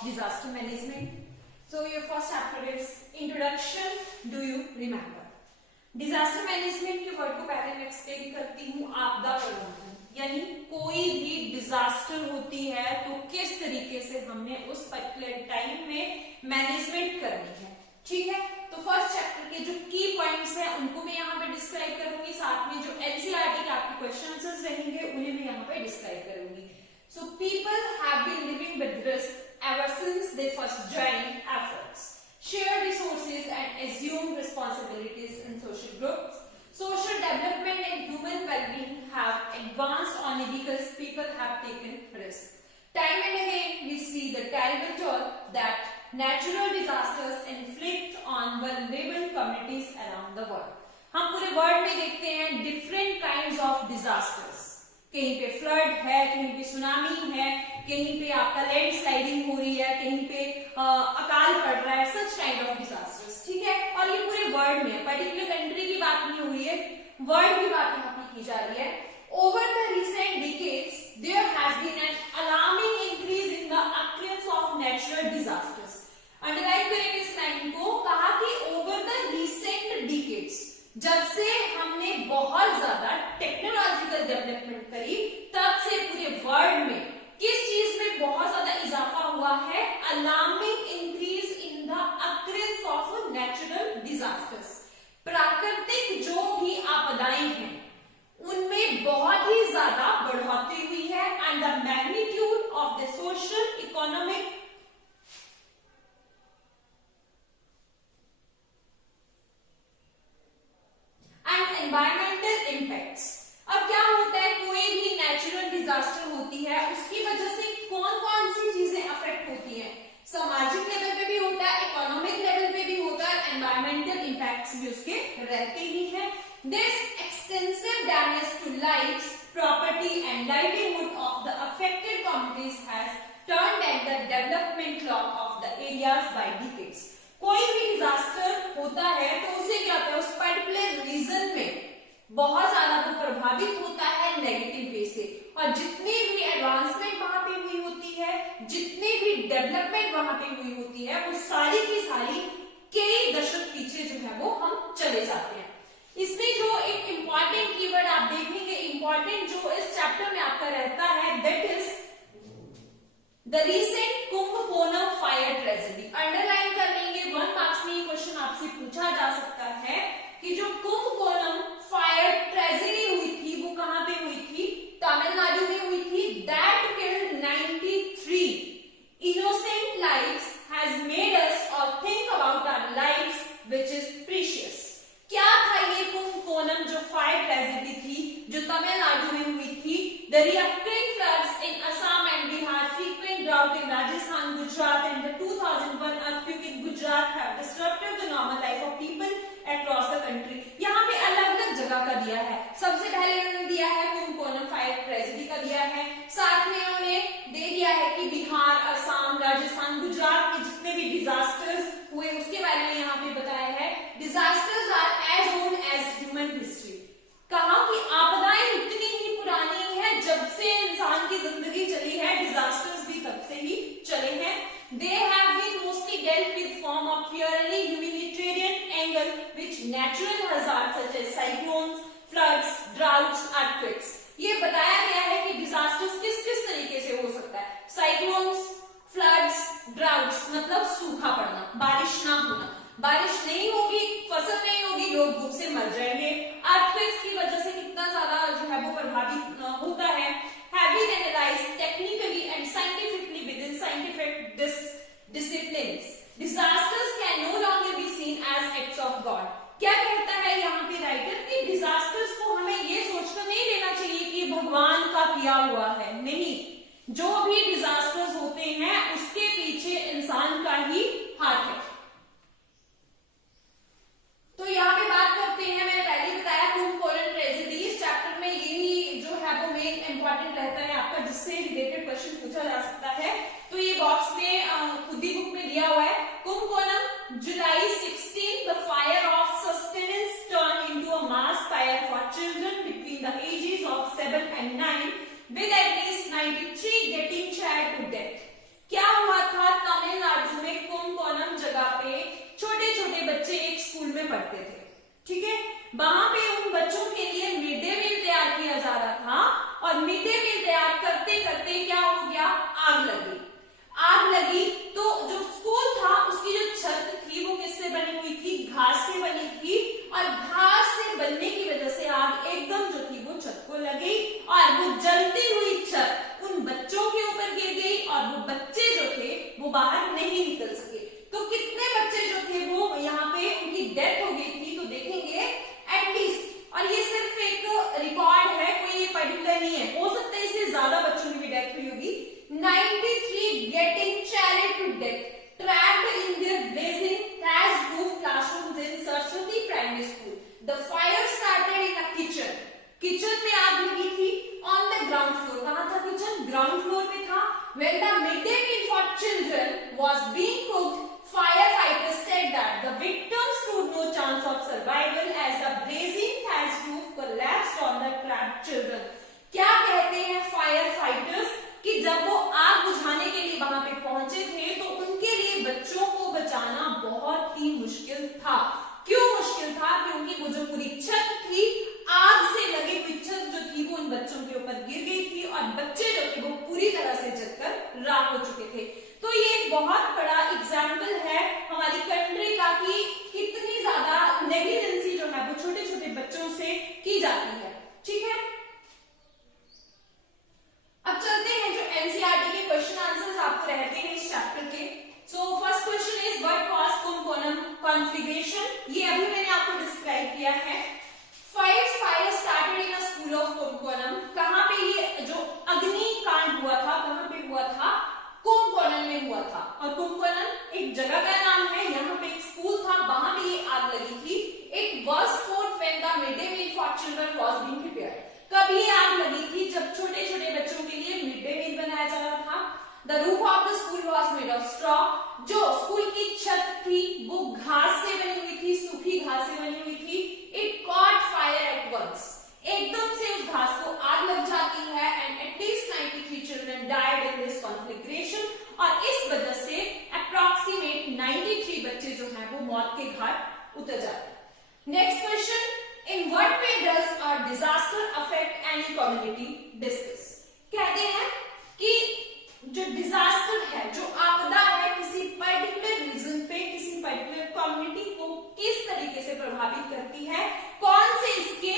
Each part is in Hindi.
of disaster management. So your first chapter is introduction. Do you remember? Disaster management के वर्ड को पहले मैं एक्सप्लेन करती हूँ. आपदा प्रबंधन, यानी कोई भी डिजास्टर होती है तो किस तरीके से हमने उस पर्टिकुलर टाइम में मैनेजमेंट करनी है. ठीक है, तो फर्स्ट चैप्टर के जो की पॉइंट्स हैं उनको मैं यहाँ पे डिस्क्राइब करूंगी, साथ में जो एनसीईआरटी के आपके क्वेश्चंस रहेंगे उन्हें भी यहाँ पे डिस्क्राइब करूंगी. So people have been living with risk ever since they first joined efforts, shared resources and assumed responsibilities in social groups. Social development and human well-being have advanced only because people have taken risks. Time and again we see the terrible toll that natural disasters inflict on vulnerable communities around the world. हम पूरे वर्ल्ड में देखते हैं different kinds of disasters. कहीं पे फ्लड है, कहीं पे सुनामी है, कहीं पे आपका लैंडस्लाइडिंग हो रही है, कहीं पे अकाल पड़ रहा है, सच काइंड ऑफ डिजास्टर्स. ठीक है, और ये पूरे वर्ल्ड में, पर्टिकुलर कंट्री की बात नहीं हो रही है, वर्ल्ड की बात यहाँ पे की जा रही है. Over the recent decades there has been an alarming increase in the occurrence of natural disasters. Underline करेंगे इस लाइन को, कहा कि ओवर द रिसेंट डिकेड्स, जब से हमने बहुत ज्यादा टेक्नोलॉजिकल डेवलपमेंट करी तब से पूरे वर्ल्ड में किस चीज में बहुत ज्यादा इजाफा हुआ है? Alarming increase in the occurrence of natural disasters. प्राकृतिक जो भी आपदाएं हैं उनमें बहुत ही ज्यादा बढ़ोतरी हुई है. And the magnitude of the social economic environmental impacts. अब क्या होता है, कोई भी नेचुरल डिजास्टर होती है उसकी वजह से कौन कौन सी चीजें अफेक्ट होती हैं? सामाजिक लेवल पे भी होता है, इकोनॉमिक लेवल पे भी होता है, एनवायरमेंटल इम्पैक्ट्स भी उसके रहते ही हैं. This extensive damage to lives, property and livelihood of the affected communities has turned at the development clock of the areas by decades. कोई भी डिजास्टर होता है तो उसे क्या होता है, उस पर्टिकुलर रीजन में बहुत ज्यादा तो प्रभावित होता है नेगेटिव वे से. और जितनी भी एडवांसमेंट वहां पे हुई होती है, जितनी भी डेवलपमेंट वहां पे हुई होती है, वो सारी की सारी कई दशक पीछे जो है वो हम चले जाते हैं. इसमें जो एक इंपॉर्टेंट कीवर्ड आप देखेंगे, इंपॉर्टेंट जो इस चैप्टर में आपका रहता है, that is the recent Kumbakonam fire tragedy. Underline कर लेंगे, 1 मार्क्स में ये क्वेश्चन आपसे पूछा जा सकता है कि जो कुंभकोणम फायर ट्रेजेडी हुई थी वो कहां पे हुई थी? तमिलनाडु में हुई थी. That killed 93 innocent lives, has made us all think about our lives which is precious. क्या था ये कुंभकोणम जो फायर ट्रेजेडी थी जो तमिलनाडु में हुई थी? The recurring floods in Assam and Bihar, frequent drought in Rajasthan, Gujarat and the 2001 earthquake in Gujarat have disrupted the normal life of people across the country. यहाँ पे अलग-अलग जगह का दिया है. सबसे पहले उन्होंने दिया है कुंभकोणम फायर ट्रेजेडी का दिया है, साथ में उन्होंने दे दिया है कि बिहार, असम, राजस्थान, गुजरात में जितने भी डिजास्टर्स हुए उसके बारे में यहाँ पे बताया है. Disasters are as old as human history. कहा कि आपदाएं इतनी ही पुरानी है जब से इंसान की जिंदगी चली है, डिजास्टर्स भी तब से ही चले हैं. They have been mostly dealt with from a purely humanitarian angle, which natural hazards such as cyclones, floods, droughts, earthquakes. ये बताया गया है कि डिजास्टर्स किस किस तरीके से हो सकता है. साइक्लोन्स, फ्लड्स, ड्राउट्स मतलब सूखा पड़ना, बारिश ना होना, बारिश नहीं होगी, फसल नहीं होगी, लोग भूख से मर जाएंगे. अर्थक्वेक्स की वजह से कितना ज्यादा जो है वो प्रभावित होता है. Have been analyzed technically and scientifically within scientific disciplines. Disasters can no longer be seen as acts of God. क्या कहता है यहाँ पे राइटर कि डिजास्टर्स को हमें ये सोचकर नहीं लेना चाहिए कि भगवान का किया हुआ है. नहीं, जो भी डिजास्टर्स होते हैं उसके पीछे इंसान का ही हाथ है. तो यहाँ पे बात करते हैं, मैंने पहले बताया कुंभकोणम ट्रेजेडी. इस चैप्टर में यही जो है वो मेन इंपॉर्टेंट रहता है आपका, जिससे रिलेटेड क्वेश्चन पूछा जा सकता है. तो ये बॉक्स में खुद ही बुक में दिया हुआ है. Kumbakonam July 16, the fire of sustenance turn into a mass fire for children between the ages of 7 and 9 with at least 93 getting charred to death. क्या हुआ था? ठीक है, वहां पे उन बच्चों के लिए मिड डे मील तैयार किया जा रहा था और मिड डे मील तैयार करते करते क्या हो गया, आग लगी। आग लगी तो जो स्कूल था उसकी जो छत थी वो किससे बनी हुई थी, घास से बनी थी, और घास से बनने की वजह से आग एकदम जो थी वो छत को लगी और वो जलती हुई छत उन बच्चों के ऊपर गिर गई और वो बच्चे जो थे वो बाहर नहीं निकल सके। तो कितने बच्चे जो थे वो यहाँ पे उनकी डेथ हो गई थी, तो देखेंगे एटलीस्ट, और ये सिर्फ एक रिकॉर्ड है, कोई ये पर्टिकुलर नहीं है, हो सकता है इससे ज्यादा बच्चों की भी डेथ हुई होगी। 93 getting chariot to death trapped in their blazing thatched roof classrooms in Saraswati Primary School. The fire started in a kitchen. Kitchen में आग लगी थी on the ground floor. कहाँ था किचन, ग्राउंड फ्लोर पे था। When the midday meal for children was being cooked, firefighters said that the victims stood no chance of survival as the blazing thatched roof collapsed on the trapped children. क्या कहते हैं फायर फाइटर्स कि जब वो आग बुझाने के लिए वहां पे पहुंचे थे तो उनके लिए बच्चों को बचाना बहुत ही मुश्किल था। क्यों मुश्किल था, क्योंकि वो जो पूरी छत थी, आग से लगी हुई छत जो थी वो उन बच्चों के ऊपर गिर गई थी और बच्चे जो थे वो पूरी तरह से जलकर राख हो चुके थे। तो ये एक बहुत बड़ा एग्जाम्पल है हमारी कंट्री का कि कितनी ज्यादा नेग्लिजेंसी जो है वो छोटे छोटे बच्चों से की जाती है। ठीक है, अब चलते हैं जो एनसीईआरटी के क्वेश्चन आंसर्स आपको रहते हैं इस चैप्टर के। So first question is what was Kumbakonam configuration, ये अभी मैंने आपको डिस्क्राइब किया है। Fire started in a school of Kumbakonam, कहां पे ये जो अग्निकांड हुआ था कहां पे हुआ था, कुंभकोणम में हुआ था। और कुंभकोणम एक जगह का नाम है, यहाँ पे एक स्कूल था, वहां पे ये आग लगी थी। It was for when the mid day meal for children was being prepared, कब ये आग लगी थी, जब छोटे छोटे बच्चों के लिए मिड डे मील बनाया जा रहा था। The roof of the school was made of straw, जो स्कूल की छत थी वो घास से बनी हुई थी, सूखी घास से बनी हुई थी। It caught fire at once, एकदम से उस घास को आग लग जाती है and at least 93 children died in this conflagration, और इस वजह से अप्रॉक्सीमेट 93 बच्चे जो हैं वो मौत के घाट उतर जाते हैं। Next question, in what way does a disaster affect any community? discuss, कहते हैं कि जो डिजास्टर है, जो आपदा है, किसी पर्टिकुलर रीजन पे किसी पर्टिकुलर कम्युनिटी को किस तरीके से प्रभावित करती है, कौन से इसके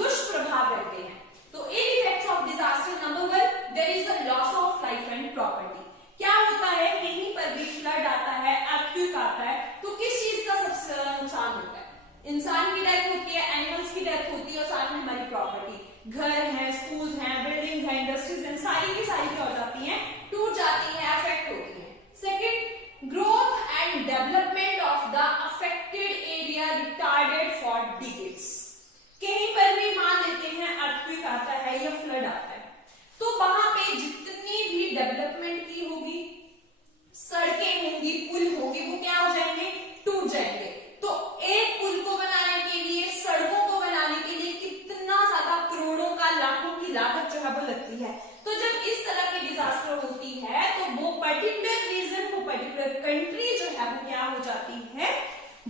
दुष्प्रभाव रहते हैं। तो इन effects of disaster, number 1, there is a loss of life and property. क्या होता है, कहीं पर भी फ्लड आता है, अर्थक्वेक आता है, तो किस चीज का सबसे ज्यादा नुकसान होता है, इंसान की डेथ होती है, एनिमल्स की डेथ होती है और साथ में हमारी प्रॉपर्टी, घर है, स्कूल्स हैं, बिल्डिंग्स हैं, इंडस्ट्रीज हैं, सारी की सारी क्या हो जाती हैं, टूट जाती है, अफेक्ट होती है। Second, growth and development of the affected area retarded for decades. कहीं पर भी मान लेते हैं अर्थक्वेक आता है या फ्लड आता है, तो वहां पे जितनी भी डेवलपमेंट की होगी, सड़कें होंगी, पुल होंगे, वो क्या हो जाएंगे, टूट जाएंगे। तो एक पुल को बनाने के लिए, सड़कों को बनाने के लिए कितना ज्यादा करोड़ों का, लाखों की लागत जो है वो लगती है। तो जब इस तरह की डिजास्टर होती है तो वो पर्टिकुलर रीजन, वो पर्टिकुलर कंट्री जो है वो क्या हो जाती है,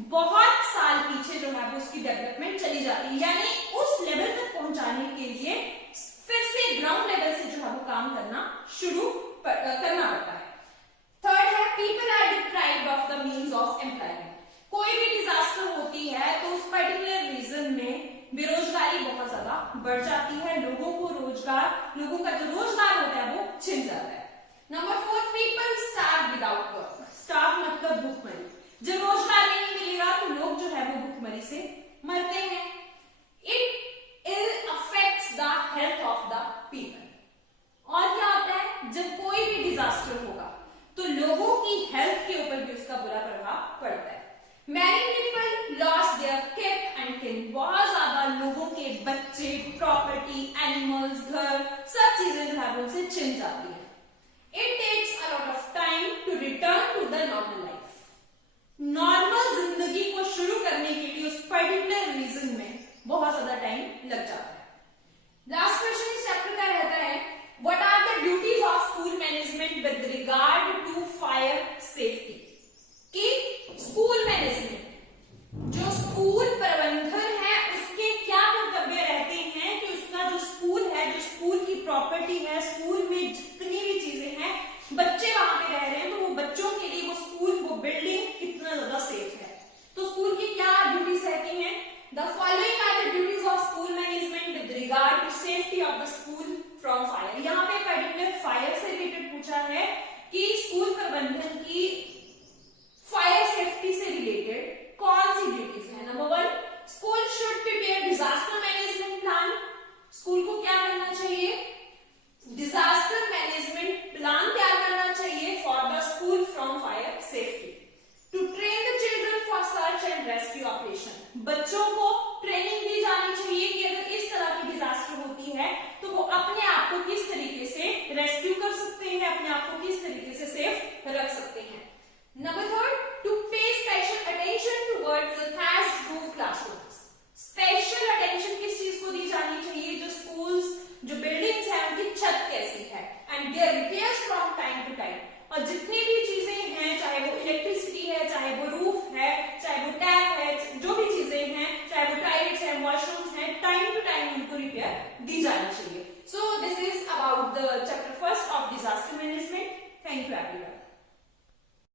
बहुत साल पीछे जो है वो उसकी डेवलपमेंट चली जाती है, यानी उस लेवल तक पहुंचाने के लिए फिर से ग्राउंड लेवल से जो है वो काम करना शुरू करना पड़ता है। थर्ड है, people are deprived of the means of employment. कोई भी डिजास्टर होती है तो उस पर्टिकुलर रीजन में बेरोजगारी बहुत ज्यादा बढ़ जाती है, लोगों का जो रोजगार होता है वो छिन जाता है। Number 4, people starve without work. Starve मतलब भूखमरी, जब रोजगार नहीं मिलेगा तो लोग जो है वो भूखमरी से मरते हैं। It ill affects the health of the people. और क्या होता है, जब कोई भी डिजास्टर होगा तो लोगों की हेल्थ के ऊपर भी उसका बुरा प्रभाव पड़ता है। Many people lost their kith and kin, बहुत ज्यादा लोगों के बच्चे, प्रॉपर्टी, एनिमल्स, घर, सब चीजें जो है उनसे छिन जाती है। It takes a lot of time to return to the normal life. Normal जिंदगी को शुरू करने के लिए उस पर्टिकुलर रीजन में बहुत ज्यादा टाइम लग जाता है। लास्ट क्वेश्चन इस चैप्टर का रहता है, what are the duties of school management with regard to fire safety? कि स्कूल मैनेजमेंट बच्चों को